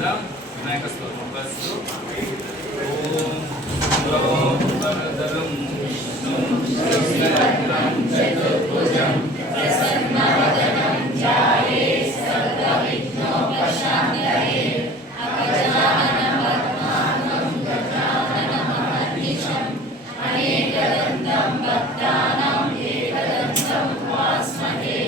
the Vinayaka Stotram. First, Om Varadaram Shashanam Chaturbhujam Prasannavadanam Jayate Sarvavighnopashantaye Akajananam Padmanam Gajananam Mahanicham Anekadantam Bhaktanam Ekadantam Vasmahe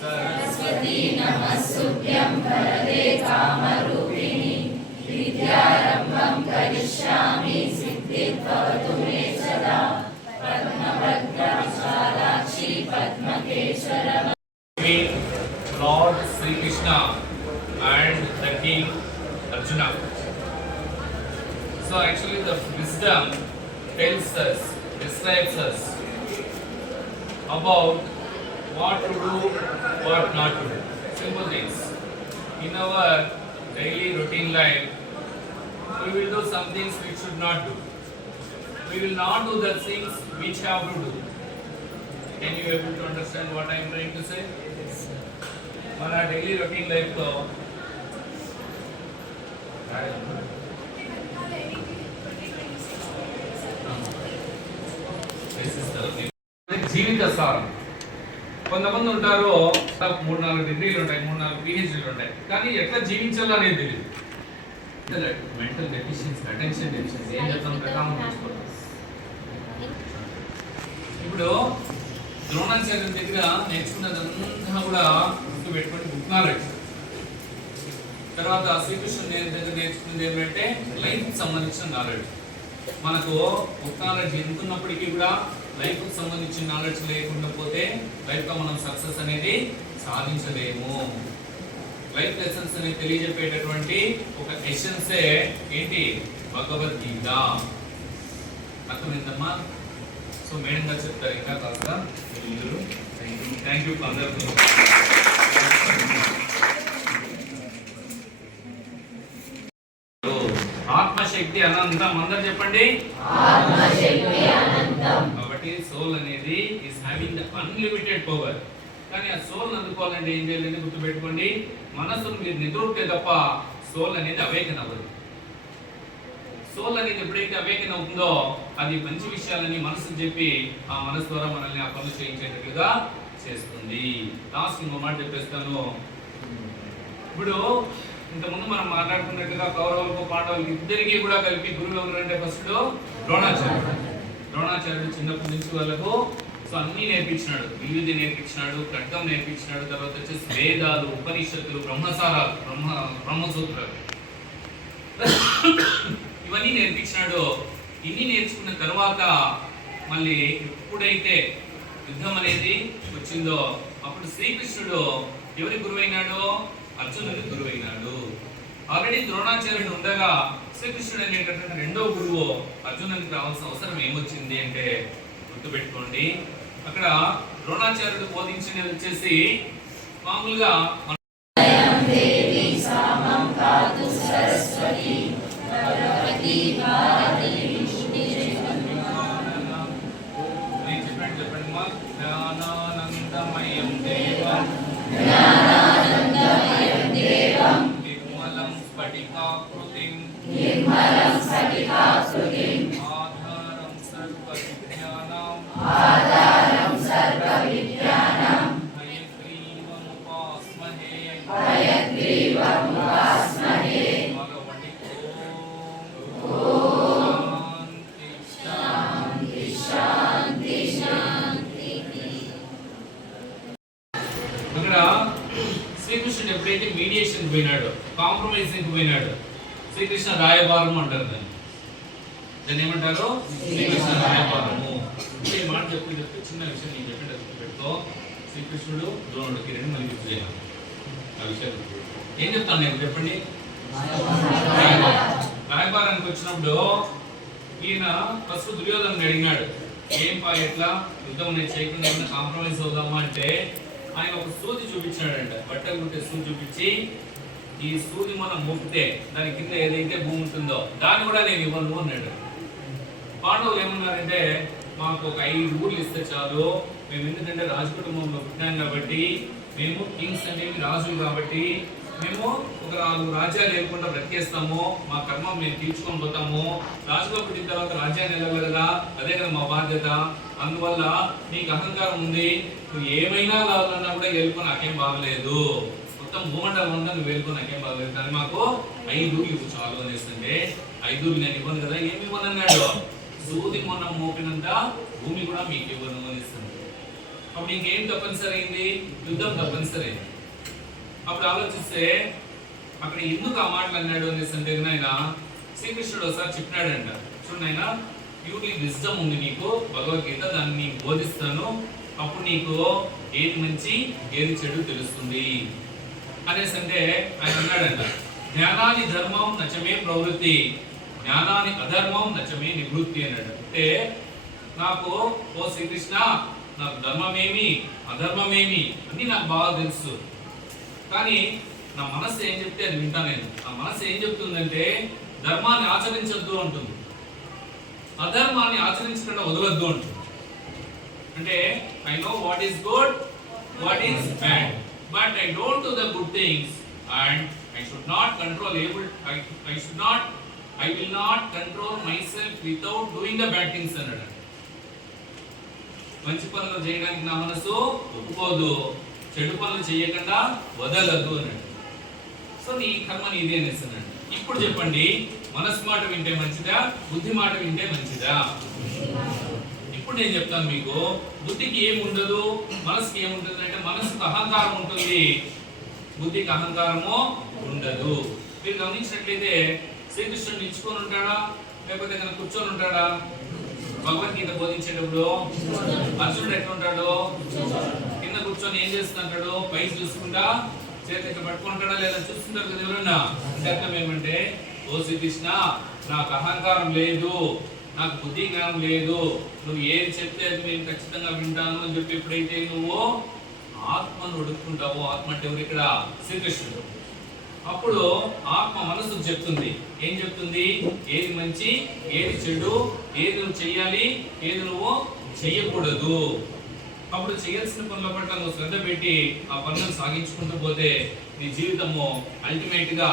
Saraswati Namastubhyam Varade Kamarupini Vidyarambham Karishyami Siddhivavatu me sada Padmabhadra Visalakshi Padmakeshwaram. Lord Sri Krishna and the King Arjuna. So actually the wisdom tells us, describes us about what to do, what not to do. Simple things. In our daily routine life, we will do some things we should not do. We will not do the things which have to do. Can you able to understand what I am trying to say? మన daily routine లైఫ్లో జీవిత సారం. కొంతమంది ఉంటారు 3-4 డిగ్రీలు ఉంటాయి, 3-4 PhDలు ఉంటాయి, కానీ ఎట్లా జీవించాలో అనేది తెలియదు. మెంటల్ డెఫిషియన్సీ, అటెన్షన్ డెఫిషియన్సీ ఏం చెప్తాం ప్రకారం చూసుకోవాలి. ఇప్పుడు ద్రోణాచార్యుల దగ్గర నేర్చుకున్నదంతా కూడా గుర్తు పెట్టుకొని బుక్ నాలెడ్జ్. తర్వాత శ్రీకృష్ణుని దగ్గర నేర్చుకున్నది ఏంటంటే లైఫ్ సంబంధించిన నాలెడ్జ్. మనకు బుక్ నాలెడ్జ్ ఎంతున్నప్పటికీ కూడా లైఫ్ సంబంధించిన నాలెడ్జ్ లేకుండా పోతే లైఫ్లో మనం సక్సెస్ అనేది సాధించలేము. లైఫ్ లెసన్స్ అనేది తెలియజెప్పేటటువంటి ఒక ఎసెన్సే ఏంటి? భగవద్గీత. అర్థమైందమ్మా? సో మేడం గారు చెప్తారు ఇంకా కాస్త. థ్యాంక్ యూ అందరికీ. ఆత్మశక్తి అనంతం. అందరు చెప్పండి, కాబట్టి సోల్ అనేది is having the unlimited power. కానీ ఆ సోల్ అందుకోవాలంటే ఏం చేయాలని గుర్తుపెట్టుకోండి, మనసును మీరు నిద్రొట్టే తప్ప సోల్ అనేది అవేకన్ అవ్వదు. సోల్ అనేది ఎప్పుడైతే అవేకన్ అవుతుందో అది మంచి విషయాలని మనసు చెప్పి ఆ మనసు ద్వారా మనల్ని ఆ పనులు చేయించేటట్లుగా చేస్తుంది. లాస్ట్ ఇంకో మాట చెప్పేస్తాను. ఇప్పుడు ఇంతకుముందు మనం మాట్లాడుకున్నట్టుగా కౌరవులకు పాండవులకు ఇద్దరికీ కూడా కలిపి గురువు ఎవరంటే ఫస్ట్ ద్రోణాచార్యుడు. ద్రోణాచార్యుడు చిన్నప్పటి నుంచి వాళ్ళకు సో అన్నీ నేర్పించినాడు. విలుది నేర్పించినాడు, ఖడ్గం నేర్పించినాడు, తర్వాత వచ్చేసి వేదాలు, ఉపనిషత్తులు, బ్రహ్మసారాలు, బ్రహ్మసూత్రాలు ఇవన్నీ నేర్పించినాడు. ఇన్ని నేర్చుకున్న తర్వాత మళ్ళీ ఎప్పుడైతే యుద్ధం అనేది వచ్చిందో అప్పుడు శ్రీకృష్ణుడు ఎవరి గురువైనాడో? అర్జునుడి గురువైనాడు. ఆల్రెడీ ద్రోణాచార్యుడు ఉండగా శ్రీకృష్ణుడు అనేటటువంటి రెండో గురువు అర్జునుడికి రావాల్సిన అవసరం ఏమొచ్చింది అంటే గుర్తుపెట్టుకోండి, అక్కడ ద్రోణాచార్యుడు బోధించినది వచ్చేసి మామూలుగా చెప్పండి మా జ్ఞానానందమయం దేవం నిర్మలం స్ఫటికాకృతిం ఆధారం సర్వవిద్యానాం హయగ్రీవముపాస్మహే. అక్కడ శ్రీకృష్ణుడు ఎప్పుడైతే మీడియేషన్ పోయినాడు, కాంప్రమైజింగ్ పోయినాడు, శ్రీకృష్ణ రాయబారము అంటారు దాన్ని ఏమంటారు? శ్రీకృష్ణ రాయబారము. ఈ మాట చెప్పి చిన్న విషయం నేను చెప్పేటప్పుడు పెట్టుకో. శ్రీకృష్ణుడు ద్రోణుడికి రెండు మళ్ళీ గుర్తు చేయాలి ఆ విషయాలు. ఏం చెప్తాను నేను చెప్పండి. రాయబారానికి వచ్చినప్పుడు ఈయన ఫస్ట్ దుర్యోధను అడిగినాడు, ఏం పా ఎట్లా యుద్ధం నేను చేయకుండా కాంప్రమైజ్ అవుదామా అంటే ఆయన ఒక సూది చూపించాడంట. బట్టలు కుట్టే సూది చూపించి ఈ సూది మనం మొక్కితే దాని కింద ఏదైతే భూమి ఉంటుందో దాన్ని కూడా నేను ఇవ్వను అన్నాడు. పాండవులు ఏమన్నారంటే మాకు ఒక 5 ఊర్లు ఇస్తే చాలు, మేము ఎందుకంటే రాజు కుటుంబంలో పుట్టాం కాబట్టి, మేము కింగ్స్ అనేవి రాజులు కాబట్టి మేము ఒక 4 రాజ్యాలు లేకుండా బ్రతికేస్తాము, మా కర్మ మేము తీర్చుకొని పోతాము, రాజుగా పుట్టిన తర్వాత రాజ్యాన్ని వెళ్ళాలి కదా, అదే కదా మా బాధ్యత. అందువల్ల నీకు అహంకారం ఉంది, నువ్వు ఏమైనా కావాలన్నా కూడా వెళ్ళుకో, నాకేం బాగలేదు, మొత్తం భూమండలం అంతా నువ్వు వెళ్ళుకో, నాకేం బాగలేదు, కానీ మాకు 5 ఇవ్వు చాలు అనేస్తుంటే 5 నేను ఇవ్వను కదా, ఏమి ఇవ్వను అన్నాడు. సూది మొన్న మోపినంత భూమి కూడా మీకు ఇవ్వను అనిస్తుంది. అప్పుడు ఇంకేం తప్పనిసరి అయింది? యుద్ధం తప్పనిసరి అయింది. అప్పుడు ఆలోచిస్తే అక్కడ ఎందుకు ఆ మాటలు అన్నాడు అనేసి అంటే ఆయన శ్రీకృష్ణుడు ఒకసారి చెప్పినాడంట, చూడండి ఆయన ప్యూర్లీ విజ్డమ్ ఉంది నీకు, భగవద్గీత, దాన్ని నీకు బోధిస్తాను, అప్పుడు నీకు ఏది మంచి ఏది చెడు తెలుస్తుంది అనేసి అంటే ఆయన అన్నాడంట, జ్ఞానాన్ని ధర్మం నచమే ప్రవృత్తి, జ్ఞానాన్ని అధర్మం నచమే నివృత్తి అన్నాడు. అంటే నాకు ఓ శ్రీకృష్ణ, నాకు ధర్మమేమి అధర్మమేమి అన్ని నాకు బాగా తెలుసు, కానీ నా మనస్సు ఏం చెప్తే అది వింటా నేను. నా మనస్సు ఏం చెప్తుందంటే ధర్మాన్ని ఆచరించొద్దు అంటుంది, అధర్మాన్ని ఆచరించకుండా వదలొద్దు అంటుంది. అంటే I know what is good, what is bad, but I don't do the good things and I should not control able I will not control myself without doing the bad things అన్నాడు. మంచి పనులు చేయడానికి నా మనసు ఒప్పుకోదు, చెడు పనులు చేయకుండా వదలదు అన్నాడు. సో నీ కర్మ నీదే అనేస్తున్నాడు. ఇప్పుడు చెప్పండి, మనసు మాట వింటే మంచిదా, బుద్ధి మాట వింటే మంచిదా? ఇప్పుడు నేను చెప్తాను మీకు, బుద్ధికి ఏముండదు, మనసుకి ఏముంటుంది అంటే మనసుకు అహంకారం ఉంటుంది, బుద్ధికి అహంకారము ఉండదు. మీరు గమనించినట్లయితే శ్రీకృష్ణుడు నిల్చుకొని ఉంటాడా లేకపోతే కనుక కూర్చొని ఉంటాడా? భగవద్గీత బోధించేటప్పుడు అర్జునుడు ఎట్లుంటాడు? కింద కూర్చొని ఏం చేస్తుంటాడు? పైకి చూసుకుంటా చేతి ఇట్లా పట్టుకుంటాడా లేదా చూస్తుంటారు కదా ఎవరన్నా. అంటే అర్థం ఏమంటే, ఓ శ్రీకృష్ణ, నాకు అహంకారం లేదు, నాకు బుద్ధి జ్ఞానం లేదు, నువ్వు ఏది చెప్తే అది నేను ఖచ్చితంగా వింటాను అని చెప్పి ఎప్పుడైతే నువ్వు ఆత్మను ఒడుక్కుంటావో, ఆత్మ అంటే ఎవరు ఇక్కడ? శ్రీకృష్ణుడు. అప్పుడు ఆత్మ మనసుకు చెప్తుంది, ఏం చెప్తుంది? ఏది మంచి, ఏది చెడు, ఏది నువ్వు చెయ్యాలి, ఏది నువ్వు చెయ్యకూడదు. అప్పుడు చేయాల్సిన పనుల పట్ల నువ్వు శ్రద్ధ పెట్టి ఆ పనులను సాగించుకుంటూ పోతే నీ జీవితము అల్టిమేట్ గా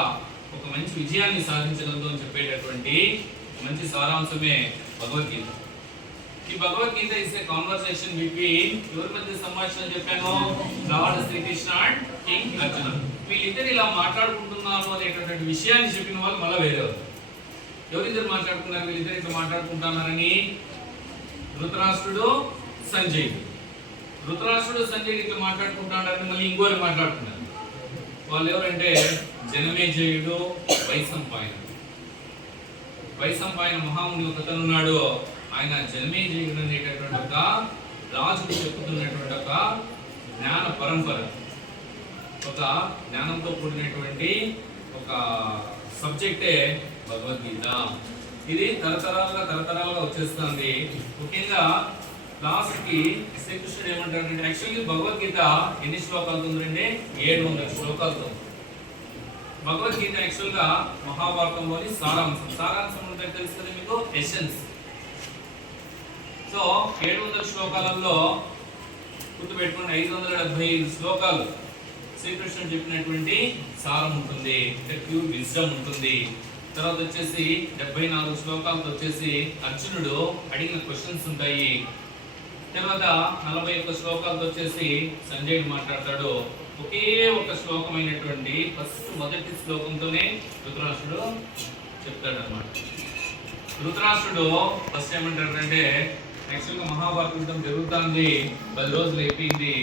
ఒక మంచి విజయాన్ని సాధించగలదు అని చెప్పేటటువంటి మంచి సారాంశమే భగవద్గీత. ఈ Bhagavad Gita is a conversation between, ఎవరి మధ్య సంభాషణ చెప్పాను? Lord Shri Krishna and king Arjuna. వీళ్ళిద్దరు ఇలా మాట్లాడుకుంటున్నారు అనేటటువంటి విషయాన్ని చెప్పిన వాళ్ళు మళ్ళీ వేరే ఎవరిద్దరు మాట్లాడుకున్నారు? వీళ్ళిద్దరు ఇట్లా మాట్లాడుకుంటున్నారని ధృతరాష్ట్రుడు, సంజయుడు. ధృతరాష్ట్రుడు సంజయుడు ఇట్లా మాట్లాడుకుంటాడని మళ్ళీ ఇంకోరు మాట్లాడుతున్నారు. వాళ్ళు ఎవరంటే జనమేజయుడు, వైశంపాయనుడు. వైశంపాయన మహాముని ఒకతను ఉన్నాడు. ఆయన జనమేజయుడు అనేటటువంటి ఒక రాజుకు చెప్పుతున్నటువంటి ఒక జ్ఞాన పరంపర, ఒక జ్ఞానంతో కూడినటువంటి ఒక సబ్జెక్టే భగవద్గీత. ఇది తరతరాలుగా వచ్చేస్తుంది. ముఖ్యంగా లాస్ట్ కి శ్రీకృష్ణుడు ఏమంటాడంటే, యాక్చువల్లీ భగవద్గీత ఎన్ని శ్లోకాలతో ఉందంటే 700 శ్లోకాలతో. భగవద్గీత యాక్చువల్ గా మహాభారతంలోని సారాంశం అంటే తెలుస్తుంది మీకు, ఎసెన్స్. సో 700 శ్లోకాలలో గుర్తుపెట్టుకోండి, 575 శ్లోకాలు శ్రీకృష్ణుడు చెప్పినటువంటి సారం ఉంటుంది, ప్యూర్ విజ్డమ్ ఉంటుంది. తర్వాత వచ్చేసి 74 శ్లోకాలతో వచ్చేసి అర్జునుడు అడిగిన క్వశ్చన్స్ ఉంటాయి. తర్వాత 41 శ్లోకాలతో వచ్చేసి సంజయుడు మాట్లాడతాడు. ఒకే ఒక శ్లోకమైనటువంటి మొదటి శ్లోకంతోనే ధృతరాష్ట్రుడు చెప్తాడు అన్నమాట. ధృతరాష్ట్రుడు ఫస్ట్ ఏమంటాడంటే, యాక్చువల్గా మహాభారత యుద్ధం జరుగుతుంది, 10 రోజులు అయిపోయింది.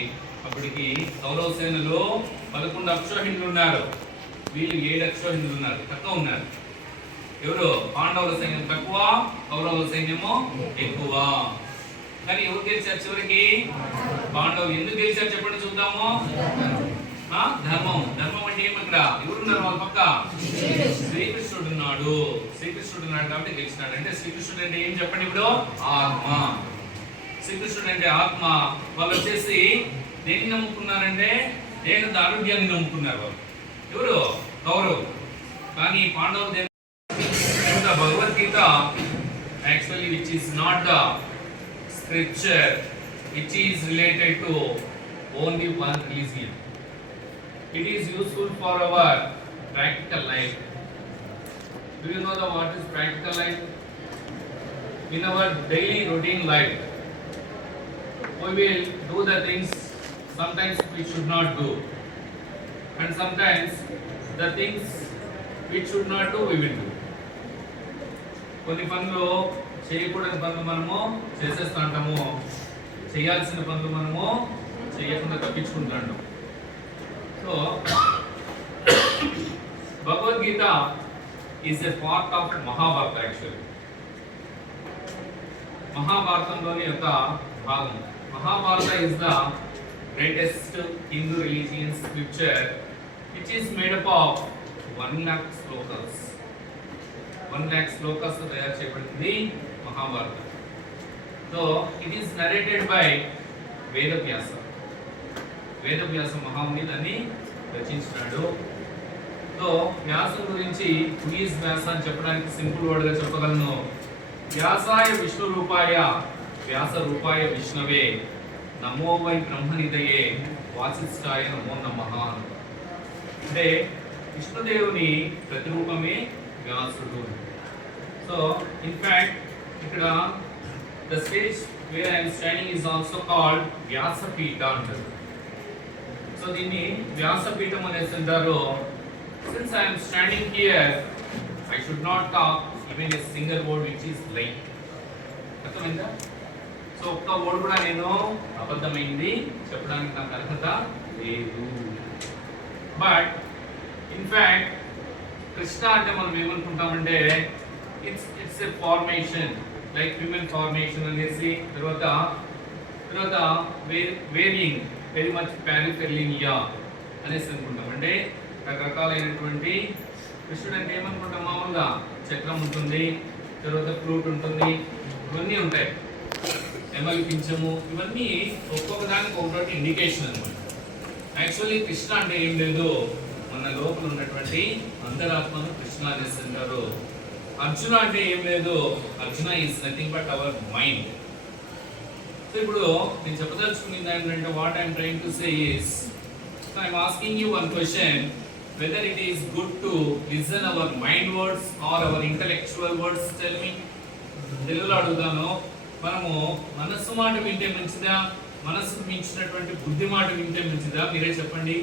అప్పటికి కౌరవ సేనలో 11 అక్షోహిణులు ఉన్నారు, వీళ్ళు 7 అక్షోహిణులు ఉన్నారు, తక్కువ ఉన్నారు. ఎవరు? పాండవుల సైన్యం తక్కువ, కౌరవుల సైన్యము ఎక్కువ. కానీ ఎవరు గెలిచారు చివరికి? పాండవులు. ఎందుకు గెలిచారు చెప్పండి చూద్దాము. ధర్మం. ధర్మం అంటే ఏమి? ఇక్కడ ఎవరున్నారు వాళ్ళ పక్క? శ్రీకృష్ణుడు ఉన్నాడు. శ్రీకృష్ణుడు ఉన్నాడు కాబట్టి గెలిచినాడు. అంటే శ్రీకృష్ణుడు అంటే ఏం చెప్పండి ఇప్పుడు? ఆత్మ. శ్రీకృష్ణుడు అంటే ఆత్మ. వాళ్ళు వచ్చేసి దేన్ని నమ్ముకున్నారంటే దేహ ఆరోగ్యాన్ని నమ్ముకున్నారు వాళ్ళు. ఎవరు? కౌరవులు. కానీ పాండవులు Bhagavad Gita actually which is not the scripture, which is related to only one religion. It is useful for our practical life. Do you know what is practical life? In our daily routine life, we will do the things sometimes we should not do, and sometimes the things we should not do we will do. కొన్ని పనులు చేయకూడని పనులు మనము చేసేస్తుంటాము, చేయాల్సిన పనులు మనము చేయకుండా తప్పించుకుంటాము. So Bhagavad Gita is a part of Mahabharata. Actually మహాభారతంలోని యొక్క భాగం. Mahabharata is the greatest Hindu religion scripture which is made up of 1 lakh slokas. 1 lakh slokas తో తయారు చేయబడింది Mahabharata. So it is narrated by Vedavyasa. Vedavyasa మహాముని దాన్ని రచించినాడు. సో వ్యాసం గురించి హూఇస్ వ్యాస అని చెప్పడానికి సింపుల్ వర్డ్ గా చెప్పగలను. వ్యాసాయ విష్ణు రూపాయ వ్యాస రూపాయ విష్ణవే నమో వై బ్రహ్మనిదయే వాసిష్ఠాయ నమో నమః. అంటే విష్ణుదేవుని ప్రతిరూపమే వ్యాసుడు. సో ఇన్ ఫ్యాక్ట్ ఇక్కడ the stage where I am standing is also called Vyasapeetha అంటారు. సో దీన్ని వ్యాసపీఠం అనేసి అంటారు. Since I am standing here I should not talk even a single word which is lying. అర్థమైందా? సో ఒక్క వర్డ్ కూడా నేను అబద్ధమైంది చెప్పడానికి నాకు అర్హత లేదు. బట్ ఇన్ ఫ్యాక్ట్ కృష్ణ అంటే మనం ఏమనుకుంటామంటే it's a formation like human formation అనేసి, తర్వాత వేరియింగ్ వెరీ మచ్ ప్యారిఫెర్లినియా అనేసి అనుకుంటాం. అంటే రకరకాలైనటువంటి కృష్ణుడు అంటే ఏమనుకుంటాం, మామూలుగా చక్రం ఉంటుంది, తర్వాత ఫ్లూట్ ఉంటుంది, ఇవన్నీ ఉంటాయి, నెమలి పింఛము, ఇవన్నీ ఒక్కొక్క దానికి ఒకటి ఇండికేషన్ అనమాట. యాక్చువల్లీ కృష్ణ అంటే ఏం లేదు, మన లోపల ఉన్నటువంటి అంతరాత్మను కృష్ణ అనేసి అంటారు. అర్జున అంటే ఏం లేదు, Arjuna is nothing but our mind. So ఇప్పుడు నేను చెప్పదలుచుకునేది ఏంటంటే what I'm trying to say is, so I'm asking you one question, whether it is good to listen our mind words or our intellectual words. Tell me. తెలుగులో అడుగుతాను, మనము మనస్సు మాట వింటే మంచిదా, మనస్సుకు మించినటువంటి బుద్ధి మాట వింటే మంచిదా? మీరే చెప్పండి.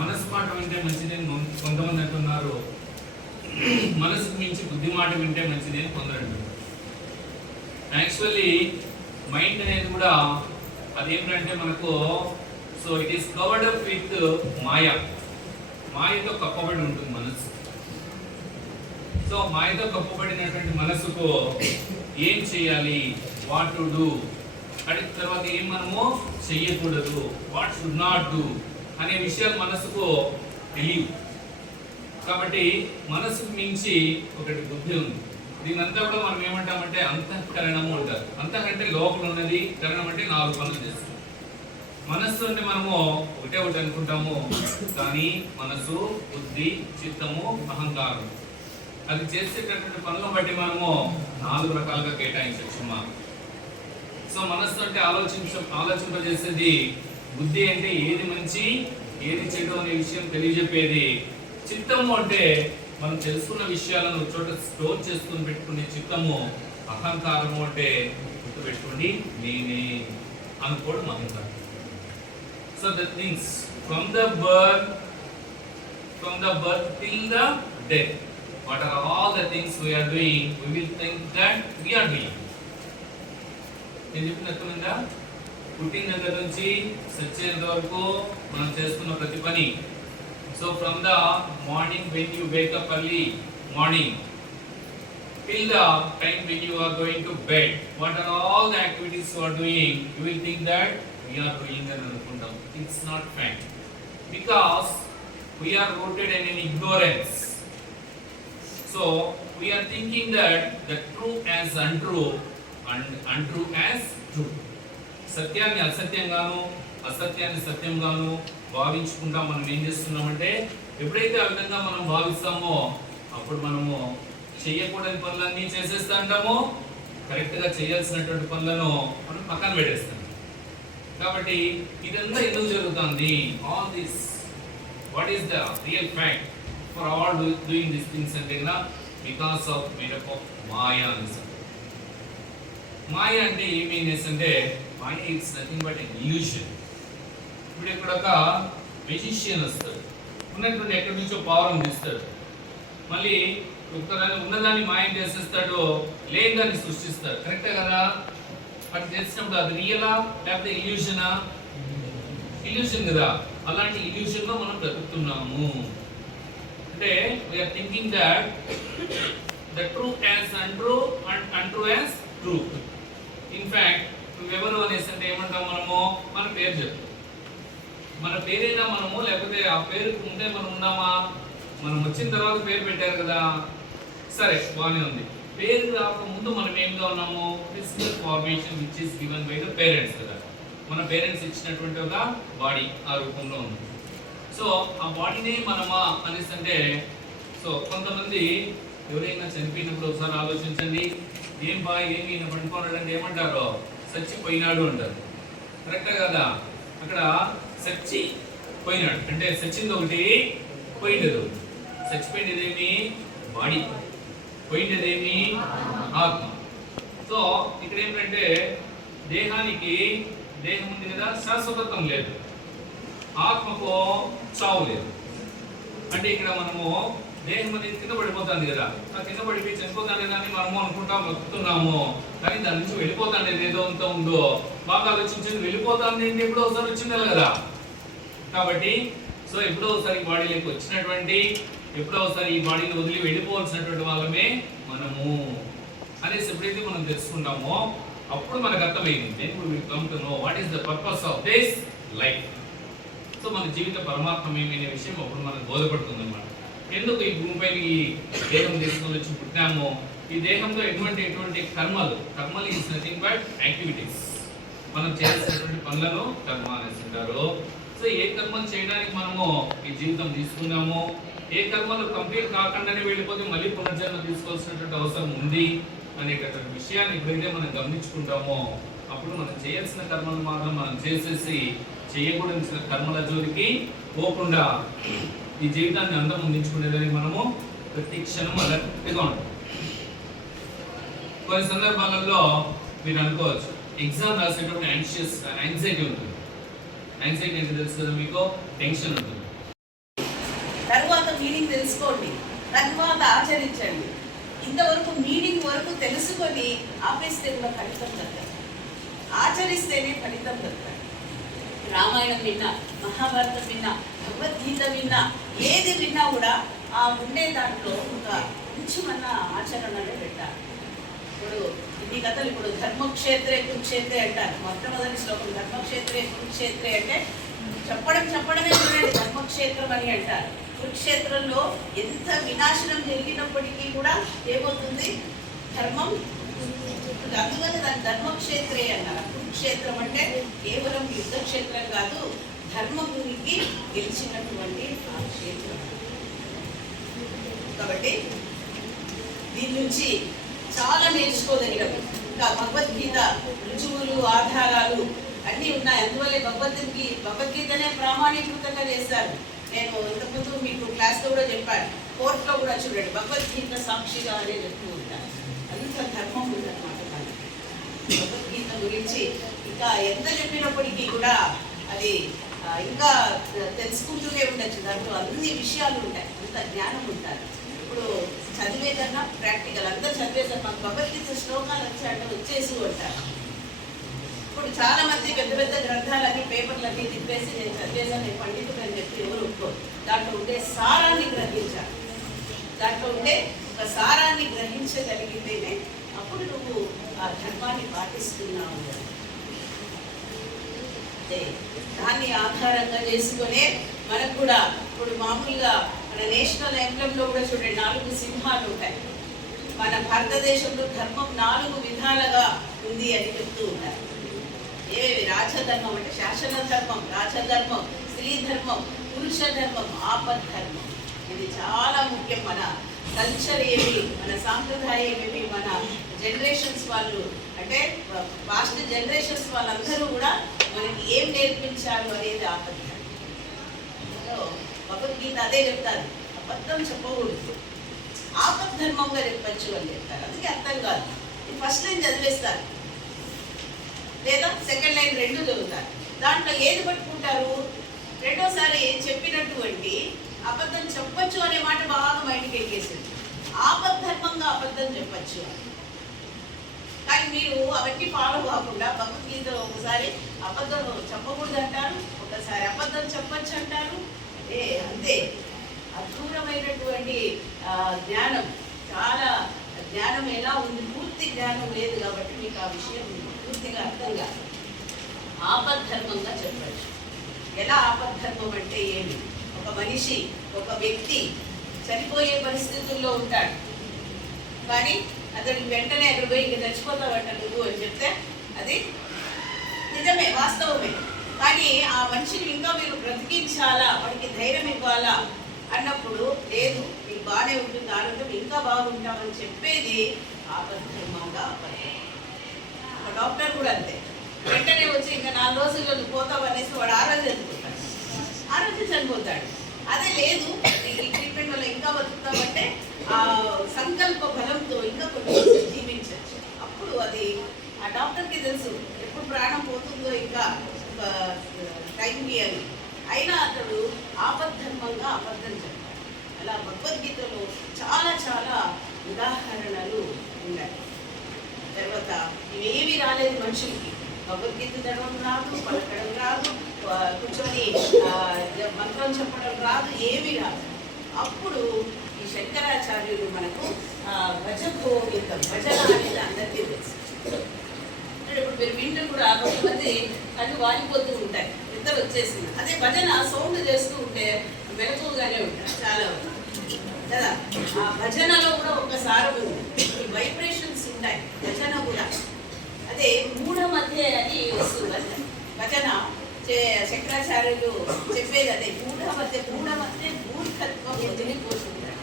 మనస్సు మాట వింటే మంచిది అని కొంతమంది అంటున్నారు, మనస్సుకు మించి బుద్ధి మాట వింటే మంచిది అని కొందరు అంటున్నారు. యాక్చువల్లీ మైండ్ అనేది కూడా అదేంటంటే మనకు, so it is covered up with maya. మాయతో కప్పబడి ఉంటుంది మనసు. సో మాయతో కప్పబడినటువంటి మనసుకు ఏం చేయాలి, వాట్ టు డూ, అడిగిన తర్వాత ఏం మనము చెయ్యకూడదు, వాట్ షుడ్ నాట్ డూ అనే విషయాలు మనసుకు తెలియవు. కాబట్టి మనసుకు మించి ఒకటి బుద్ధి ఉంది. దీనంతా కూడా మనం ఏమంటామంటే అంతఃకరణము అంటారు. అంతకంటే లోపల ఉన్నది, కరణం అంటే 4 పనులు చేస్తాం. మనస్సు అంటే మనము ఒకటే ఒకటి అనుకుంటాము, కానీ మనసు, బుద్ధి, చిత్తము, అహంకారం అది చేసేటటువంటి పనులను బట్టి మనము 4 రకాలుగా కేటాయించవచ్చు. సో మనస్సు అంటే ఆలోచింపజేసేది, బుద్ధి అంటే ఏది మంచి ఏది చెడు అనే విషయం తెలియజెప్పేది, చిత్తము అంటే మనం తెలుసుకున్న విషయాలను చోట స్టోర్ చేసుకుని పెట్టుకునే చిత్తము, అహంకారము అంటే గుర్తుపెట్టుకోండి నేనే అనుకోవడం అహంకారం. So the things from the birth till the death, what are all the things we are doing, we will think that we are doing. నేను చెప్పినట్లుగా పుట్టిన దగ్గర నుంచి సచ్చేంత వరకు మనం చేస్తున్న ప్రతి పని. So from the morning when you wake up early morning till the time when you are going to bed, what are all the activities you are doing, you will think that we are doing అని అనుకుంటాం. It's not fact, because we are rooted in an ignorance. So we are thinking that the true as untrue and untrue as true. సత్యాన్ని అసత్యంగాను, అసత్యాన్ని సత్యంగాను భావించుకుంటా మనం ఏం చేస్తున్నామంటే, ఎప్పుడైతే ఆ విధంగా మనం భావిస్తామో అప్పుడు మనము చేయకూడని పనులన్నీ చేసేస్తా ఉంటాము, కరెక్ట్గా చేయాల్సినటువంటి పనులను మనం పక్కన పెట్టేస్తాం. కాబట్టి ఇదంతా ఎందుకు జరుగుతుంది? All this what is the real fact for all doing this things అంటే కదా because of made up of maya అని. మాయ అంటే ఏం మీన్స్ అంటే మాయ it's nothing but an illusion. ఇప్పుడు ఇక్కడ ఒక మెజిషియన్ వస్తాడు, ఉన్నటువంటి ఎక్కడి నుంచో పావురం తీస్తాడు, మళ్ళీ ఉన్నదాన్ని మాయం చేసేస్తాడు, లేని దాన్ని సృష్టిస్తాడు. కరెక్టే కదా? అది చేసినప్పుడు అది రియలా లేకపోతే ఇల్యూషనా? ఇల్యూషన్ కదా. అలాంటి ఇల్యూషన్ లో మనం బ్రతుకుతున్నాము. అంటే we are thinking that the true as untrue and untrue as true. In fact నువ్వెవరు అనేసి అంటే ఏమంటాం మనము? మన పేరు చెప్తాం. మన పేరైనా మనము, లేకపోతే ఆ పేరుకు ముందే మనం ఉన్నామా? మనం వచ్చిన తర్వాత పేరు పెట్టారు కదా, సరే బాగానే ఉంది. పేరు రాకముందు మనం ఏంగా ఉన్నాము? Physical formation which is given by the parents కదా. మన పేరెంట్స్ ఇచ్చినటువంటి ఒక బాడీ ఆ రూపంలో ఉంది. సో ఆ బాడీనే మనమా అనేసి అంటే, సో కొంతమంది ఎవరైనా చనిపోయినప్పుడు ఒకసారి ఆలోచించండి, ఏం బా ఏమి ఈయన పడిపోనాడు అంటే ఏమంటారు? చచ్చిపోయినాడు అంటారు. కరెక్టే కదా? అక్కడ చచ్చిపోయినాడు అంటే చచ్చింది ఒకటి, పోయినది ఒకటి. చచ్చిపోయినదేమి బాడీ, పోయినదేమి ఆత్మ. సో ఇక్కడ ఏంటంటే దేహానికి దేహం ఉంది కదా, శాశ్వతత్వం లేదు, ఆత్మకు చావు లేదు. అంటే ఇక్కడ మనము దేహం అనేది కింద పడిపోతుంది కదా, ఆ కింద పడిపోయి చనిపోతానే కానీ మనము అనుకుంటాం బతుకుతున్నాము, కానీ దాని నుంచి వెళ్ళిపోతాండి ఏదో అంత ఉందో బాగా ఆలోచించింది. వెళ్ళిపోతాంది ఏంటి? ఎప్పుడో ఒకసారి వచ్చింది కదా. కాబట్టి సో ఎప్పుడో ఒకసారి బాడీలోకి వచ్చినటువంటి, ఎప్పుడో ఒకసారి ఈ బాడీని వదిలి వెళ్ళిపోవాల్సినటువంటి వాళ్ళమే మనము అనేసి ఎప్పుడైతే మనం తెలుసుకుంటామో అప్పుడు మనకు అర్థమైంది. Then we will come to know what is the purpose of this life. So మన జీవిత పరమాత్మ ఏమనే విషయం అప్పుడు మనకు బోధపడుతుంది అన్నమాట. ఎందుకు ఈ భూమిపైన ఈ దేహం తీసుకొని వచ్చి పుట్టామో, ఈ దేహంలో ఎటువంటి కర్మలు ఈస్ నథింగ్ బట్ యాక్టివిటీస్. మనం చేయాల్సినటువంటి పనులను కర్మ అనేసి అంటారు. సో ఏ కర్మలు చేయడానికి మనము ఈ జీవితం తీసుకున్నామో, ఏ కర్మలు కంప్లీట్ కాకుండానే వెళ్ళిపోతే మళ్ళీ పునర్జన్మ తీసుకోవాల్సినటువంటి అవసరం ఉంది అనేటటువంటి విషయాన్ని ఎప్పుడైతే మనం గమనించుకుంటామో అప్పుడు మనం చేయాల్సిన కర్మలు మాత్రం మనం చేసేసి చేయకూడని కర్మల జోలికి పోకుండా ఈ జీవితాన్ని అందం ముందుకునేదానికి మనము ప్రతి క్షణం అలర్ట్గా ఉంటాం. కొన్ని సందర్భాలలో మీరు అనుకోవచ్చు, ఎగ్జామ్ రాసేటప్పుడు యాంగ్జైటీ ఉంటుంది. యాంగ్జైటీ అంటే తెలుసు కదా మీకు, టెన్షన్ ఉంటుంది. తర్వాత మీనింగ్ తెలుసుకోండి, తర్వాత ఆచరించండి. ఇంతవరకు మీనింగ్ వరకు తెలుసుకొని ఆపేస్తే కూడా ఫలితం దక్కదు, ఆచరిస్తేనే ఫలితం దక్కదు. రామాయణం విన్నా, మహాభారతం విన్నా, భగవద్గీత విన్నా, ఏది విన్నా కూడా ఆ ఉండే దాంట్లో ఒక కొంచెమన్న ఆచరణలో పెట్టాలి. ఇప్పుడు ఇన్ని కథలు, ఇప్పుడు ధర్మక్షేత్రే కురుక్షేత్రే అంటారు. మొట్టమొదటి శ్లోకం ధర్మక్షేత్రే కురుక్షేత్రే అంటే చెప్పడమే చూడండి, ధర్మక్షేత్రం అని అంటారు. కురుక్షేత్రంలో ఎంత వినాశనం జరిగినప్పటికీ కూడా ఏమవుతుంది? ధర్మం. అందువల్ల దాన్ని ధర్మక్షేత్రే అన్నారు. కురుక్షేత్రం అంటే కేవలం యుద్ధక్షేత్రం కాదు, ధర్మమునికి గెలిచినటువంటి ఆ క్షేత్రం. కాబట్టి దీని నుంచి చాలా నేర్చుకోదగినవి. ఇంకా భగవద్గీత రుజువులు, ఆధారాలు అన్నీ ఉన్నాయి. అందువల్లే భగవద్గీతనే ప్రామాణీకృతంగా చేస్తారు. నేను ఇంతకుముందు మీకు క్లాస్లో కూడా చెప్పాను, కోర్టులో కూడా చూడండి భగవద్గీత సాక్షిగా అనే చెప్తూ ఉంటాను. అంత ధర్మం ఉందన్నమాట. భగవద్గీత గురించి ఇంకా ఎంత చెప్పినప్పటికీ కూడా అది ఇంకా తెలుసుకుంటూనే ఉండొచ్చు. దాంట్లో అన్ని విషయాలు ఉంటాయి, అంత జ్ఞానం ఉంటారు. ఇప్పుడు చదివే కన్నా ప్రాక్టికల్, అంతా చదివేసారు. మాకు భగవద్గీత శ్లోకాలు వచ్చాయంటే వచ్చేసి ఉంటారు. ఇప్పుడు చాలా మంది పెద్ద పెద్ద గ్రంథాలన్నీ పేపర్లన్నీ తిప్పేసి నేను చదివేసాను, నేను పండితుడు అని చెప్పి ఎవరు ఒప్పుకోరు. దాంట్లో ఉండే సారాన్ని గ్రహించాలి. దాంట్లో ఉండే ఒక సారాన్ని గ్రహించగలిగితేనే అప్పుడు నువ్వు ఆ ధర్మాన్ని పాటిస్తున్నావు. దాన్ని ఆధారంగా చేసుకునే మనకు కూడా ఇప్పుడు మామూలుగా మన నేషనల్ ఎంబ్లెంలో కూడా చూడండి 4 సింహాలు ఉంటాయి. మన భారతదేశంలో ధర్మం 4 విధాలుగా ఉంది అని చెప్తూ ఉంటారు. ఏవేవి? రాజధర్మం అంటే శాసన ధర్మం, రాజధర్మం, స్త్రీ ధర్మం, పురుష ధర్మం, ఆపద్ ధర్మం. ఇది చాలా ముఖ్యం. మన కల్చర్ ఏమి, మన సాంప్రదాయం ఏమి, మన జనరేషన్స్ వాళ్ళు అంటే పాస్ట్ జనరేషన్స్ వాళ్ళందరూ కూడా మనకి ఏం నేర్పించారు అనేది ఆపద్ధర్మం. భగవద్గీత అదే చెప్తారు, అబద్ధం చెప్పకూడదు, ఆపద్ధర్మంగా చెప్పచ్చు అని చెప్తారు. అందుకే అర్థం కాదు. ఫస్ట్ లైన్ చదివేస్తారు లేదా సెకండ్ లైన్ రెండు చదువుతారు. దాంట్లో ఏది పట్టుకుంటారు? రెండోసారి చెప్పినటువంటి అబద్ధం చెప్పచ్చు అనే మాట బాగా మైండ్కి ఎక్కేసింది. ఆపద్ధర్మంగా అబద్ధం చెప్పచ్చు అని. కానీ మీరు అవన్నీ ఫాలో కాకుండా భగవద్గీతలో ఒకసారి అబద్ధం చెప్పకూడదు అంటారు, ఒకసారి అబద్ధం చెప్పచ్చు అంటారు. అంతే అద్భుతమైనటువంటి జ్ఞానం. చాలా జ్ఞానం ఎలా ఉంది, పూర్తి జ్ఞానం లేదు కాబట్టి మీకు ఆ విషయం పూర్తిగా అర్థం కాదు. ఆపద్ధర్మంగా చెప్పచ్చు. ఎలా ఆపద్ధర్మం అంటే ఏమి? ఒక మనిషి, ఒక వ్యక్తి చనిపోయే పరిస్థితుల్లో ఉంటాడు, కానీ అతనికి వెంటనే అక్కడ పోయి ఇంక చచ్చిపోతావంట నువ్వు అని చెప్తే అది నిజమే, వాస్తవమే. కానీ ఆ మనిషిని ఇంకా మీరు బ్రతికించాలా, వాడికి ధైర్యం ఇవ్వాలా అన్నప్పుడు లేదు, మీకు బాగానే ఉంటుంది, ఆరోగ్యం ఇంకా బాగుంటామని చెప్పేది ఆపద్ధర్మంగా. ఒక డాక్టర్ కూడా అంతే, వెంటనే వచ్చి ఇంకా 4 రోజుల్లో నువ్వు పోతావు అనేసి వాడు ఆరోగ్యం చనిపోతాడు. అదే లేదు, ఈ ట్రీట్మెంట్ వల్ల ఇంకా బతుకుతామంటే ఆ సంకల్ప బలంతో ఇంకా కొన్ని జీవించవచ్చు. అప్పుడు అది ఆ డాక్టర్కి తెలుసు ఎప్పుడు ప్రాణం పోతుందో ఇంకా టైంకి అని. అయినా అతడు ఆపద్ధర్మంగా అబద్ధం చెప్పాడు. అలా భగవద్గీతలో చాలా చాలా ఉదాహరణలు ఉన్నాయి. తర్వాత ఇవేవి రాలేదు మనుషులకి. భగవద్గీత చదవడం రాదు, పలకడం రాదు, కూర్చొని మంత్రం చెప్పడం రాదు, ఏమీ రాదు. అప్పుడు ఈ శంకరాచార్యులు మనకు భజగోవిందం, భజన అనేది అందరికీ తెలుసు. ఇప్పుడు మీరు వింటూ కూడా కొంతమంది కళ్ళు వాలిపోతూ ఉంటాయి, నిద్ర వచ్చేసింది. అదే భజన సౌండ్ చేస్తూ ఉంటే మెలకుగానే ఉంటారు చాలా కదా. ఆ భజనలో కూడా ఒకసారి వైబ్రేషన్స్ ఉంటాయి భజన కూడా. అదే మూఢ మధ్య అని వస్తుంది భజన. శంకరాచార్యులు చెప్పేది అదే, మూఢ మధ్య మూర్ఖత్వం వదిలిపోతుంటారు.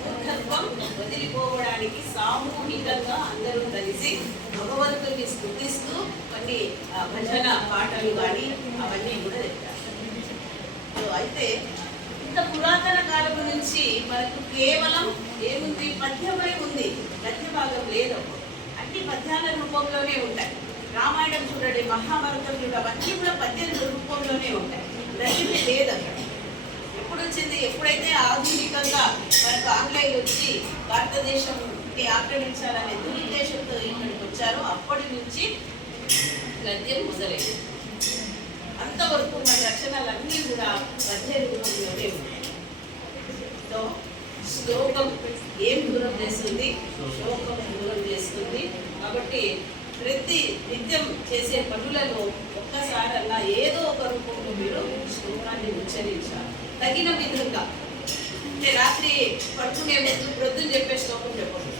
మూర్ఖత్వం వదిలిపోవడానికి సామూహికంగా అందరూ కలిసి భగవంతుని స్తుతిస్తూ కొన్ని భజన పాటలు కానీ అవన్నీ కూడా చెప్తారు. అయితే ఇంత పురాతన కాలం నుంచి మనకు కేవలం ఏముంది, పద్యమై ఉంది, గద్య భాగం లేదు. అన్ని పద్యాల రూపంలోనే ఉంటాయి. రామాయణం చూడండి, మహాభారతం చూడండి, అవన్నీ కూడా పద్య రూపంలోనే ఉంటాయి. గద్యమే లేదు అక్కడ. ఎప్పుడు వచ్చింది? ఎప్పుడైతే ఆధునికంగా మనకు ఆంగ్లేయులు వచ్చి భారతదేశంని ఆక్రమించాలనే దురుద్దేశంతో ఇక్కడికి వచ్చారో అప్పటి నుంచి గద్యం మొదలైంది. అంతవరకు మన రచనలన్నీ కూడా పద్య రూపంలోనే ఉంటాయి. సో శ్లోకం ఏం దూరం చేస్తుంది? శ్లోకం దూరం చేస్తుంది. కాబట్టి ప్రతి నిత్యం చేసే పనులలో ఒక్కసారన్నా ఏదో ఒక రూపంలో మీరు శ్లోకాన్ని ఉచ్చరించాలి, తగిన విధంగా. అంటే రాత్రి పడుకునే ముందు ప్రొద్దున చెప్పే శ్లోకం చెప్పకూడదు,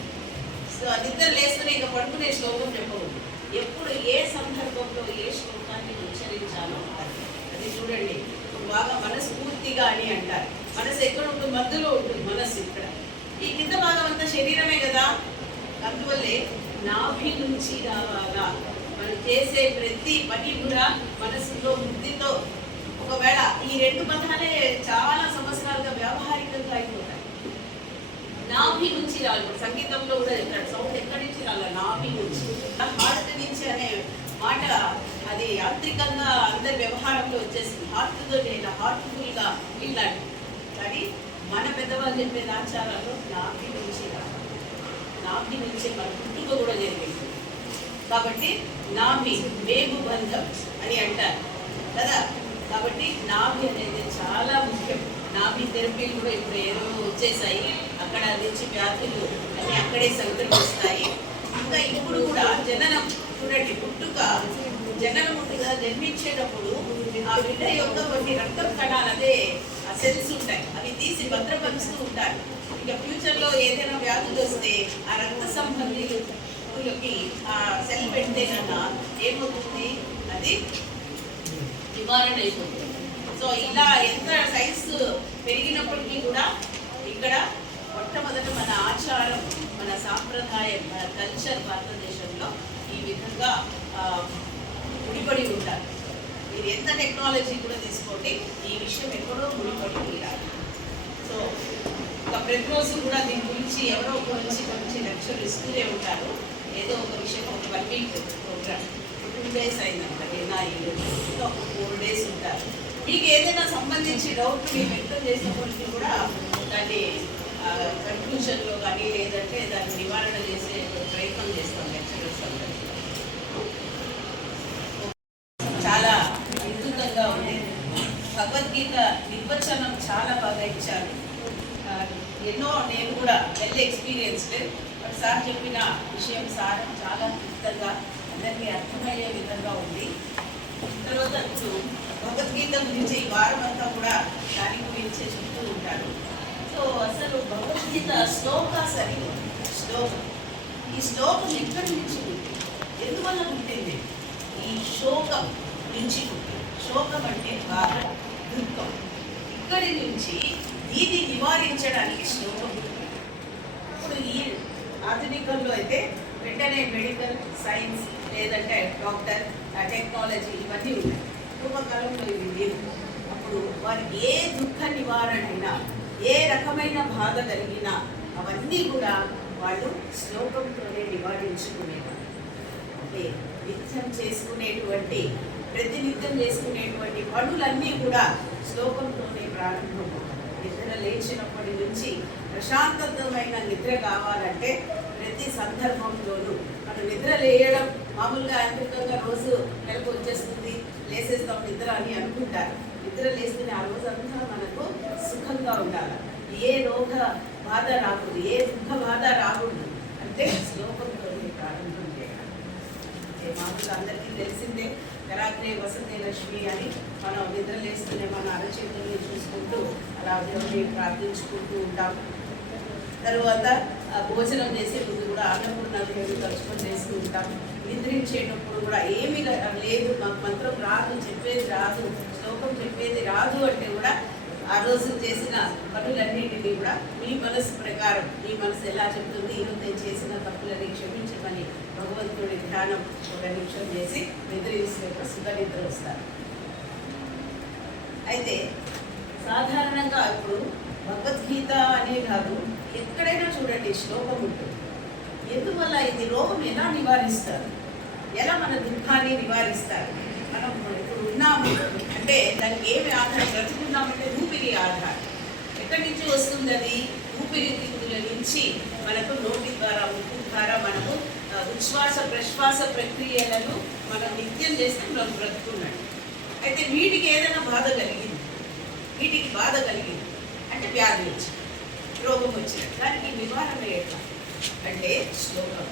నిద్ర లేస్తూనే ఇంకా పడుకునే శ్లోకం చెప్పకూడదు. ఎప్పుడు ఏ సందర్భంలో ఏ శ్లోకాన్ని ఉచ్చరించాలో అది చూడండి. బాగా మనస్ఫూర్తిగా అని అంటారు. మనసు ఎక్కడ ఉంటుంది? మధ్యలో ఉంటుంది మనస్సు. ఇక్కడ ఈ కింద భాగం అంతా శరీరమే కదా. అందువల్లే నాభి నుంచి రావాలా. మనం చేసే ప్రతి పని కూడా మనసులో బుద్ధితో. ఒకవేళ ఈ 2 పదాలే చాలా సంవత్సరాలుగా వ్యావహారికంగా అయిపోతాయి. నాభి నుంచి రావాలి. సంగీతంలో కూడా చెప్తాడు, సౌండ్ ఎక్కడి నుంచి రావాలి? నాభి నుంచి. హార్ట్ నుంచి అనే మాట అది యాంత్రికంగా అందరి వ్యవహారంలో వచ్చేసింది. హార్ట్తో చేయాలి, హార్ట్ఫుల్గా ఇట్లాంటి. కానీ మన పెద్దవాళ్ళు చెప్పే ఆచారాలు నాభి నుంచి రావాలి. నాభి నుంచి మన పుట్టుక కూడా జరిగింది. కాబట్టి నాభి వేగు బంధం అని అంటారు కదా. కాబట్టి నాభి అనేది చాలా ముఖ్యం. నాభి థెరపీలు కూడా ఇప్పుడు ఏదో వచ్చేసాయి. అక్కడ నుంచి వ్యాధులు అన్నీ అక్కడే సంక్రమిస్తాయి. ఇంకా ఇప్పుడు కూడా జననం చూడండి, పుట్టుక జననం ఉంటుంది కదా. జన్మించేటప్పుడు ఆ బిడ్డ యొక్క కొన్ని రక్త కణాలు, అదే ఆ సెల్స్ ఉంటాయి, అవి తీసి భద్రపరుస్తూ ఉంటారు. ఇక ఫ్యూచర్లో ఏదైనా వ్యాధులు వస్తే ఆ రక్త సంబంధికులకి ఆ సెల్ పెడితే కన్నా ఏమవుతుంది? అది నివారణ అయిపోతుంది. సో ఇలా ఎంత సైన్స్ పెరిగినప్పటికీ కూడా ఇక్కడ మొట్టమొదట మన ఆచారం, మన సాంప్రదాయం, మన కల్చర్ భారతదేశంలో ఈ విధంగా ముడిపడి ముడిపడి ఉంటారు. మీరు ఎంత టెక్నాలజీ కూడా తీసుకోండి, ఈ విషయం ఎక్కడో ముడిపడి ఉండాలి. సో ప్రతిరోజు కూడా దీని గురించి ఎవరో ఒక మంచి లెక్చర్ ఇస్తూనే ఉంటారు. ఏదో ఒక విషయం ఒక 1 వీక్ ప్రోగ్రామ్ 2 days అయిందన్నమాట. నిన్న ఈరోజు ఇంకా ఒక 4 days ఉంటారు. మీకు ఏదైనా సంబంధించి డౌట్ మీరు వ్యక్తం చేసినప్పటికీ కూడా దాన్ని కన్క్లూషన్లో కానీ లేదంటే దాన్ని నివారణ చేసే ప్రయత్నం చేస్తాం లెక్చరర్స్ అందరూ. చాలా విస్తృతంగా ఉంది. భగవద్గీత నిర్వచనం చాలా బాగా ఇచ్చారు. ఎన్నో నేను కూడా వెల్ ఎక్స్పీరియన్స్డ్. సార్ చెప్పిన విషయం సార్ చాలా క్లుప్తంగా అందరికీ అర్థమయ్యే విధంగా ఉంది. తర్వాత ఇప్పుడు భగవద్గీత గురించి ఈ వారం అంతా కూడా దాని గురించే చెప్తూ ఉంటారు. సో అసలు భగవద్గీత శ్లోకాస్ అని శ్లోకం, ఈ శ్లోకం ఎక్కడి నుంచి ఉంది, ఎందువల్ల పుట్టింది? ఈ శోకం నుంచి పుట్టింది. శోకం అంటే బాధ, దుఃఖం. ఇక్కడి నుంచి దీన్ని నివారించడానికి శ్లోకం. ఇప్పుడు ఈ ఆధునికంలో అయితే వెంటనే మెడికల్ సైన్స్ లేదంటే డాక్టర్ టెక్నాలజీ ఇవన్నీ ఉన్నాయి. పూర్వకాలంలో ఇవి లేవు. అప్పుడు వారికి ఏ దుఃఖ నివారణ అయినా, ఏ రకమైన బాధ కలిగినా అవన్నీ కూడా వాళ్ళు శ్లోకంతోనే నివారించుకునేవారు. అంటే నిత్యం చేసుకునేటువంటి ప్రతినిత్యం చేసుకునేటువంటి పనులన్నీ కూడా శ్లోకంతోనే ప్రారంభం. నిద్ర లేచినప్పటి నుంచి ప్రశాంతమైన నిద్ర కావాలంటే ప్రతి సందర్భంలోనూ మనం నిద్ర లేయడం మామూలుగా యాంత్రికంగా రోజు నెలకు వచ్చేస్తుంది, లేసేస్తాం నిద్ర అని అనుకుంటారు. నిద్ర లేస్తేనే ఆ రోజు అంతా మనకు సుఖంగా ఉండాలి. ఏ రోగ బాధ రాకూడదు, ఏ దుఃఖ బాధ రాకూడదు అంటే శ్లోకంతో ప్రారంభం చేయాలి. మామూలుగా అందరికీ తెలిసిందే కరాగ్రే వసతే లక్ష్మి అని. మనం నిద్ర లేస్తూనే మన అరచేతుల్ని చూసుకుంటూ అలా దేవుడిని ప్రార్థించుకుంటూ ఉంటాం. తరువాత భోజనం చేసే ముందు కూడా అన్నపూర్ణాదేవిని తలుచుకొని చేస్తూ ఉంటాం. నిద్రించేటప్పుడు కూడా ఏమీ లేదు, మాకు మంత్రం రాదు, చెప్పేది రాదు, శ్లోకం చెప్పేది రాదు అంటే కూడా ఆ రోజు చేసిన పనులన్నింటినీ కూడా మీ మనసు ప్రకారం, మీ మనసు ఎలా చెప్తుంది, ఈరోజు నేను చేసిన తప్పులని క్షమించమని భగవంతుడి ధ్యానం 1 నిమిషం చేసి నిద్రిస్తే సుఖ నిద్ర వస్తారు. అయితే సాధారణంగా ఇప్పుడు భగవద్గీత అనే కాదు, ఎక్కడైనా చూడండి శ్లోకం ఉంటుంది. ఎందువల్ల ఇది రోగం ఎలా నివారిస్తారు, ఎలా మన దుఃఖాన్ని నివారిస్తారు? మనం ఇప్పుడు ఉన్నాము అంటే దానికి ఏమి ఆధారం? బ్రతుకున్నామంటే ఊపిరి ఆధారం. ఎక్కడి నుంచి వస్తుంది అది? ఊపిరితిత్తుల నుంచి మనకు నోటి ద్వారా, ముక్కు ద్వారా మనకు ఉచ్ఛ్వాస ప్రశ్వాస ప్రక్రియలను మనం నిత్యం చేస్తే మనం బ్రతుకున్నాడు. అయితే వీటికి ఏదైనా బాధ కలిగింది, వీటికి బాధ కలిగింది అంటే వ్యాధి వచ్చింది, రోగం వచ్చినట్టు. దానికి నివారణ ఎట్లా అంటే శ్లోకం.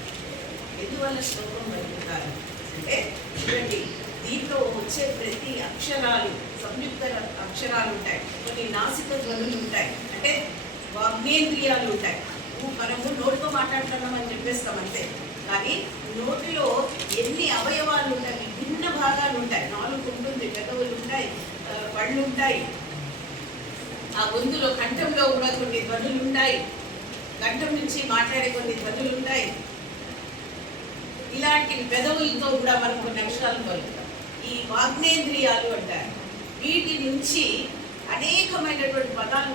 ఎందువల్ల శ్లోకం బతుకుతారు అంటే చూడండి, దీంట్లో వచ్చే ప్రతి అక్షరాలు సంయుక్త అక్షరాలు ఉంటాయి, కొన్ని నాసిక ధ్వనులు ఉంటాయి, అంటే వాగ్నేంద్రియాలు ఉంటాయి. మనము నోటితో మాట్లాడుతున్నామని చెప్పేస్తాం అంతే, కానీ నోటిలో ఎన్ని అవయవాలు ఉంటాయి, విభిన్న భాగాలు ఉంటాయి. నాలుగు ఉంటుంది, పెదవులు ఉంటాయి, పళ్ళు ఉంటాయి, ఆ గొంతులో కంఠంలో కూడా కొన్ని ధ్వనులు ఉంటాయి, కంఠం నుంచి మాట్లాడే కొన్ని ధ్వనులు ఉంటాయి. ఇలాంటి పెదవులతో కూడా మనం కొన్ని అక్షరాలు పలుకుతాం. ఈ వాగ్నేంద్రియాలు అంటారు. వీటి నుంచి అనేకమైనటువంటి పదాలు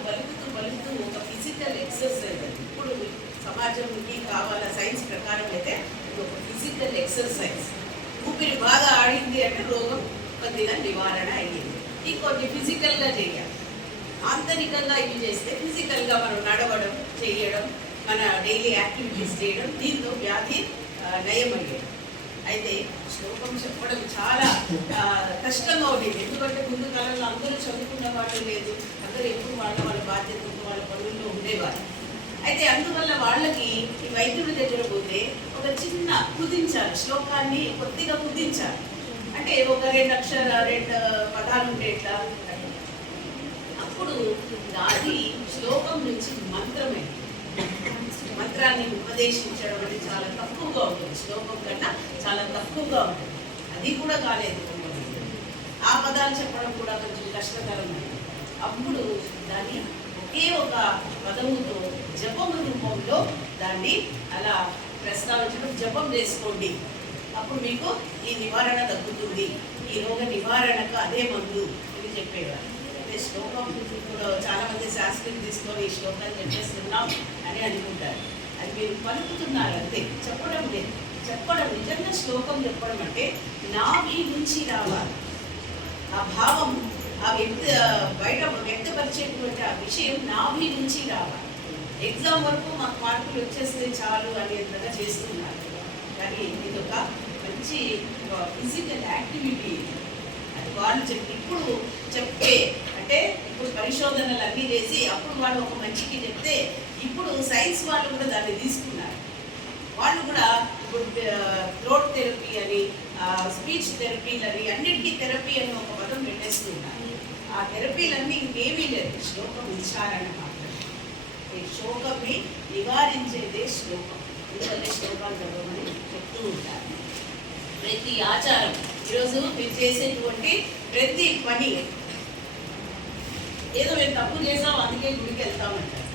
పలుకుతూ ఒక ఫిజికల్ ఎక్సర్సైజ్. ఇప్పుడు సమాజంకి కావాల సైన్స్ ప్రకారం అయితే ఇది ఒక ఫిజికల్ ఎక్సర్సైజ్. ఊపిరి బాగా ఆడింది అంటే రోగం కొద్దిగా నివారణ అయ్యింది. ఇది కొన్ని ఫిజికల్గా చేయాలి. ఆంతరికంగా ఇవి చేస్తే ఫిజికల్గా మనం నడవడం, చేయడం, మన డైలీ యాక్టివిటీస్ చేయడం, దీంతో వ్యాధి నయమయ్యేది. అయితే శ్లోకం చెప్పడం చాలా కష్టంగా ఉండేది. ఎందుకంటే ముందు కాలంలో అందరూ చదువుకున్న వాళ్ళు లేదు, అందరూ ఎప్పుడు వాళ్ళ బాధ్యతలు వాళ్ళ పనుల్లో ఉండేవారు. అయితే అందువల్ల వాళ్ళకి ఈ వైద్యుడి దగ్గర పోతే ఒక చిన్న కుదించాలి, శ్లోకాన్ని కొద్దిగా కుదించాలి. అంటే ఒక 2 పదాలు ఉండేట్లా. అప్పుడు అది శ్లోకం నుంచి మంత్రమే. మంత్రాన్ని ఉపదేశించడం అంటే చాలా తక్కువగా ఉంటుంది, శ్లోకం కన్నా చాలా తక్కువగా ఉంటుంది. అది కూడా కాలేదు, ఆ పదాలు చెప్పడం కూడా కొంచెం కష్టతరమైంది. అప్పుడు దాన్ని ఒకే ఒక పదముతో జపము రూపంలో దాన్ని అలా ప్రస్తావించడం, జపం చేసుకోండి, అప్పుడు మీకు ఈ నివారణ తగ్గుతుంది ఈ రోగ నివారణకు అదే మందు అని చెప్పేవారు. అదే శ్లోకం ఇప్పుడు చాలా మంది శాస్త్రం తీసుకొని ఈ శ్లోకాన్ని చెప్పేస్తున్నాం అని అనుకుంటారు. అది మీరు పలుకుతున్నారు అంతే, చెప్పడం లేదు. చెప్పడం నిజంగా శ్లోకం చెప్పడం అంటే నాభి నుంచి రావాలి. ఆ భావం ఆ వ్యక్తి బయట వ్యక్తపరిచేటువంటి ఆ విషయం నాభి నుంచి రావాలి. ఎగ్జామ్ వరకు మాకు మార్కులు వచ్చేస్తే చాలు అనేంతగా చేస్తున్నారు. కానీ ఇది ఒక మంచి ఫిజికల్ యాక్టివిటీ. అది వాళ్ళు ఇప్పుడు చెప్తే అంటే ఇప్పుడు పరిశోధనలు అన్నీ చేసి అప్పుడు వాళ్ళు ఒక మంచికి చెప్తే ఇప్పుడు సైన్స్ వాళ్ళు కూడా దాన్ని తీసుకున్నారు. వాళ్ళు కూడా ఇప్పుడు థ్రోట్ థెరపీ అని స్పీచ్ థెరపీలని అన్నిటికీ థెరపీ అని ఒక పదం పెట్టేస్తున్నారు. ఆ థెరపీలన్నీ ఇంకేమీ లేదు, శ్లోకం ఉచ్చారణ మాత్రమే. ఈ శోకంని నివారించేదే శ్లోకం. ఎందుకంటే శ్లోకాలు చదవమని చెప్తూ ఉంటారు. ప్రతి ఆచారం ఈరోజు మీరు చేసేటువంటి ప్రతి పని ఏదో మేము తప్పు చేసాము అందుకే గుడికి వెళ్తామంటారు.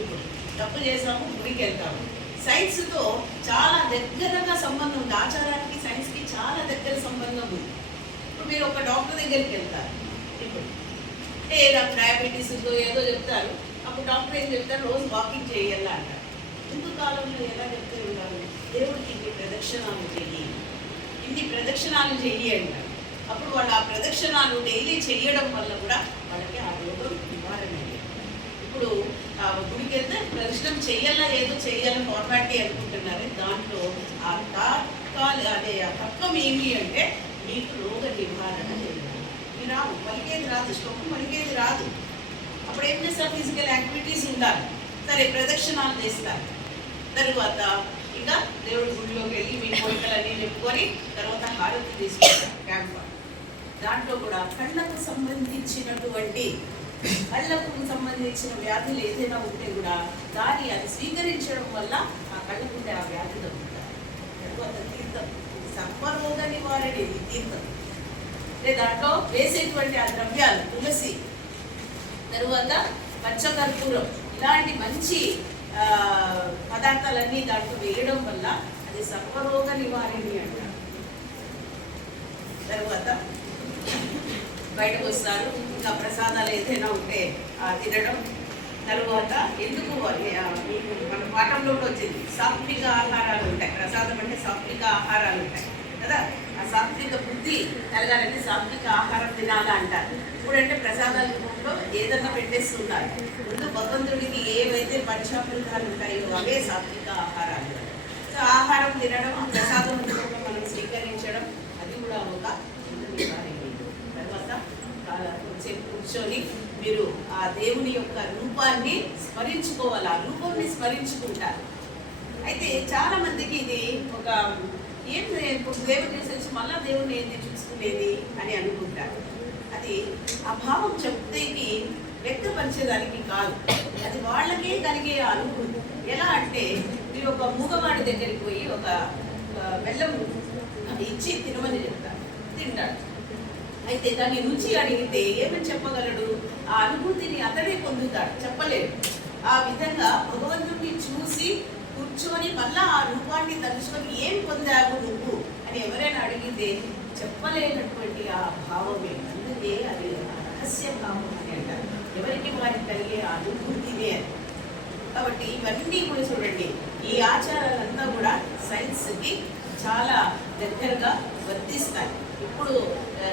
ఇప్పుడు తప్పు చేసాము గుడికి వెళ్తాము. సైన్స్తో చాలా దగ్గరగా సంబంధం ఉంది. ఆచారానికి సైన్స్కి చాలా దగ్గర సంబంధం ఉంది. ఇప్పుడు మీరు ఒక డాక్టర్ దగ్గరికి వెళ్తారు. ఇప్పుడు అంటే నాకు డయాబెటీస్ ఏదో చెప్తారు. అప్పుడు డాక్టర్ ఏం చెప్తారు, రోజు వాకింగ్ చేయాలా అంటారు. ముందు కాలంలో ఎలా చెప్తూ ఉంటారు, దేవుడికి ఇన్ని ప్రదక్షిణాలు చెయ్యి, ఇన్ని ప్రదక్షిణాలు చెయ్యి అంటారు. అప్పుడు వాళ్ళు ఆ ప్రదక్షిణాలు డైలీ చేయడం వల్ల కూడా వాళ్ళకి ఆ రోగం నివారణ అయ్యేది. ఇప్పుడు గుడికి వెళ్తే ప్రదక్షిణం చెయ్యాలా ఏదో చెయ్యాలని ఫార్మాలిటీ అనుకుంటున్నారు. దాంట్లో ఆ అదే ఆ తత్వం ఏమి అంటే మీకు రోగ నివారణ చేయాలి. మీరు రావు, పలికేది రాదు, శ్లోకం పలికేది రాదు. అప్పుడు ఏం చేస్తారు, ఫిజికల్ యాక్టివిటీస్ ఉండాలి. సరే ప్రదక్షిణాలు చేస్తారు. తరువాత ఇంకా దేవుడి గుడిలోకి వెళ్ళి మీ కోరికలన్నీ చెప్పుకొని తర్వాత హారతి తీసుకుంటారు క్యాంప్. దాంట్లో కూడా కళ్ళకు సంబంధించినటువంటి వ్యాధులు ఏదైనా ఉంటే కూడా దాన్ని అది స్వీకరించడం వల్ల ఆ కళ్ళకుంటే ఆ వ్యాధి తగ్గుతారు. తరువాత తీర్థం, సర్వరోగ నివారణి తీర్థం. దాంట్లో వేసేటువంటి ఆ ద్రవ్యాలు తులసి, తరువాత పచ్చకర్పూరం, ఇలాంటి మంచి పదార్థాలన్నీ దాంట్లో వేయడం వల్ల అది సర్వరోగ నివారణి అంటారు. తరువాత బయటకు వస్తారు, ఇంకా ప్రసాదాలు ఏదైనా ఉంటే తినడం. తరువాత ఎందుకు మీకు మన పాఠంలో కూడా వచ్చింది, సాత్విక ఆహారాలు ఉంటాయి. ప్రసాదం అంటే సాత్విక ఆహారాలు ఉంటాయి కదా. ఆ సాత్విక బుద్ధి కలగాలంటే సాత్విక ఆహారం తినాలా అంటారు. ఇప్పుడంటే ప్రసాదాల రూపంలో ఏదన్నా పెట్టేస్తున్నారు. ముందు భగవంతుడికి ఏవైతే పంచామృతాలు ఉంటాయో అవే సాత్విక ఆహారాలు. సో ఆహారం తినడం, ప్రసాదం రూపంలో మనం స్వీకరించడం, అది కూడా ఒక తర్వాత కూర్చొని మీరు ఆ దేవుని యొక్క రూపాన్ని స్మరించుకోవాలి. ఆ రూపాన్ని స్మరించుకుంటారు. అయితే చాలా మందికి ఇది ఒక ఏం దేవుని చేసేసి మళ్ళా దేవుని ఏంది చూసుకునేది అని అనుకుంటారు. అది ఆ భావం చెప్తేకి వ్యక్తపరిచేదానికి కాదు, అది వాళ్ళకే కలిగే అనుభూతి. ఎలా అంటే మీరు ఒక మూగవాడి దగ్గరికి పోయి ఒక బెల్లం ఇచ్చి తినమని చెప్తారు, తింటాడు. అయితే దాన్ని రుచి అడిగితే ఏమని చెప్పగలడు? ఆ అనుభూతిని అతడే పొందుతాడు, చెప్పలేడు. ఆ విధంగా భగవంతుడిని చూసి కూర్చొని మళ్ళా ఆ రూపాన్ని తలుచుకొని ఏం పొందావు నువ్వు అని ఎవరైనా అడిగితే చెప్పలేనటువంటి ఆ భావమే. అందుకే అది రహస్య భావం అని అంటారు. ఎవరికి వారికి కలిగే అనుభూతినే అది. కాబట్టి ఇవన్నీ కూడా చూడండి, ఈ ఆచారాలంతా కూడా సైన్స్కి చాలా దగ్గరగా వర్తిస్తాయి. ఇప్పుడు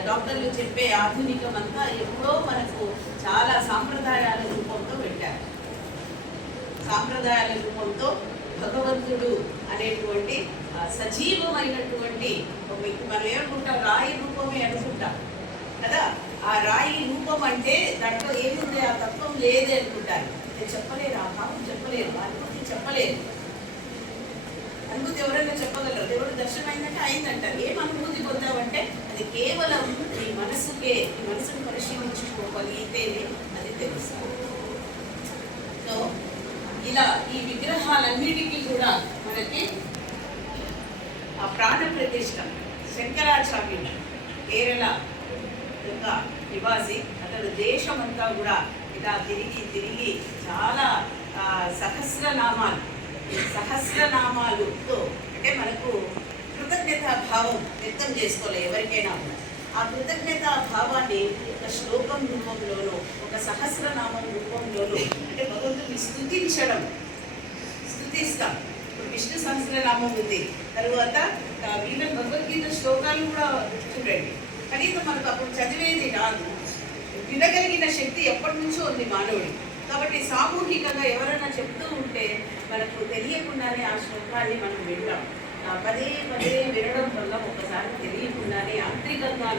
డాక్టర్లు చెప్పే ఆధునికం అంతా ఎప్పుడో మనకు చాలా సాంప్రదాయాల రూపంతో పెట్టారు. సాంప్రదాయాల రూపంతో భగవంతుడు అనేటువంటి సజీవమైనటువంటి మనం ఏమనుకుంటాం, రాయి రూపమే అనుకుంటాం కదా. ఆ రాయి రూపం అంటే దాంట్లో ఏముంది, ఆ తత్వం లేదే అనుకుంటారు. చెప్పలేరు, ఆ భావం చెప్పలేరు, అనుభూతి చెప్పలేరు. అనుభూతి ఎవరైనా చెప్పగలరు. దేవుడు దర్శనం అయిందంటే అయిందంటారు. ఏం అనుభూతి పొందామంటే అది కేవలం ఈ మనసుకే, ఈ మనసును పరిశీలించుకోగలిగితేనే అది తెలుస్తుంది. సో ఇలా ఈ విగ్రహాలన్నిటికీ కూడా మనకి ఆ ప్రాణ ప్రతిష్ట శంకరాచార్యుడు కేరళ యొక్క నివాసి. అతడు దేశమంతా కూడా ఇలా తిరిగి చాలా సహస్రనామాలతో అంటే మనకు కృతజ్ఞతా భావం వ్యక్తం చేసుకోవాలి ఎవరికైనా. ఆ కృతజ్ఞత భావాన్ని ఒక శ్లోకం రూపంలోనూ ఒక సహస్రనామం రూపంలోనూ అంటే భగవంతుని స్థుతిస్తాం. ఇప్పుడు విష్ణు సహస్రనామం ఉంది, తరువాత వీళ్ళ భగవద్గీత శ్లోకాలు కూడా చూడండి. కనీసం మనకు అప్పుడు చదివేది రాదు, వినగలిగిన శక్తి ఎప్పటి నుంచో ఉంది మానవుడి. కాబట్టి సామూహికంగా ఎవరైనా చెప్తూ ఉంటే మనకు తెలియకుండానే ఆ శ్లోకాన్ని మనం వింటాం. పదే పదే వినడం వల్ల ఒకసారి తెలియకుండానే యాంత్రికంగా